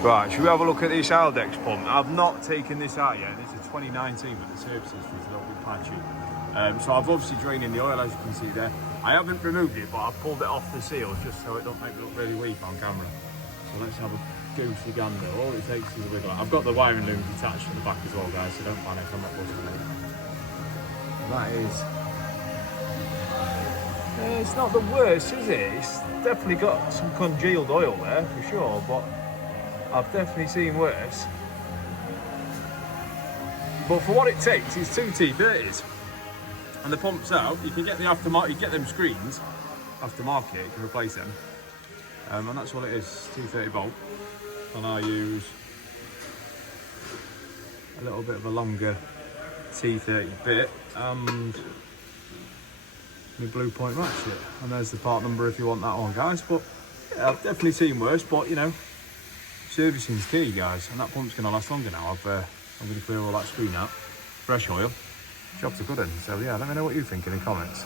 Right, should we have a look at this Haldex pump? I've not taken this out yet. This is 2019, but the surface history is a little bit patchy. So I've obviously draining the oil, as you can see there. I haven't removed it, but I've pulled it off the seal just so it don't make it look really weak on camera. So let's have a goosey gander. All it takes is a wiggle. I've got the wiring loom detached from the back as well, guys, so don't panic, I'm not busting it. That is... it's not the worst, is it? It's definitely got some congealed oil there, for sure, but I've definitely seen worse. But for what it takes, it's two T30s. And the pump's out. You can get the aftermarket, you get them screens, aftermarket, you can replace them. And that's all it is, 230 volt. And I use a little bit of a longer T30 bit and my blue point ratchet. And there's the part number if you want that one, guys. But yeah, I've definitely seen worse, but you know, servicing's key, guys. And that pump's gonna last longer now. I'm gonna clear all that screen out. Fresh oil. Job's a good one. So yeah, let me know what you think in the comments.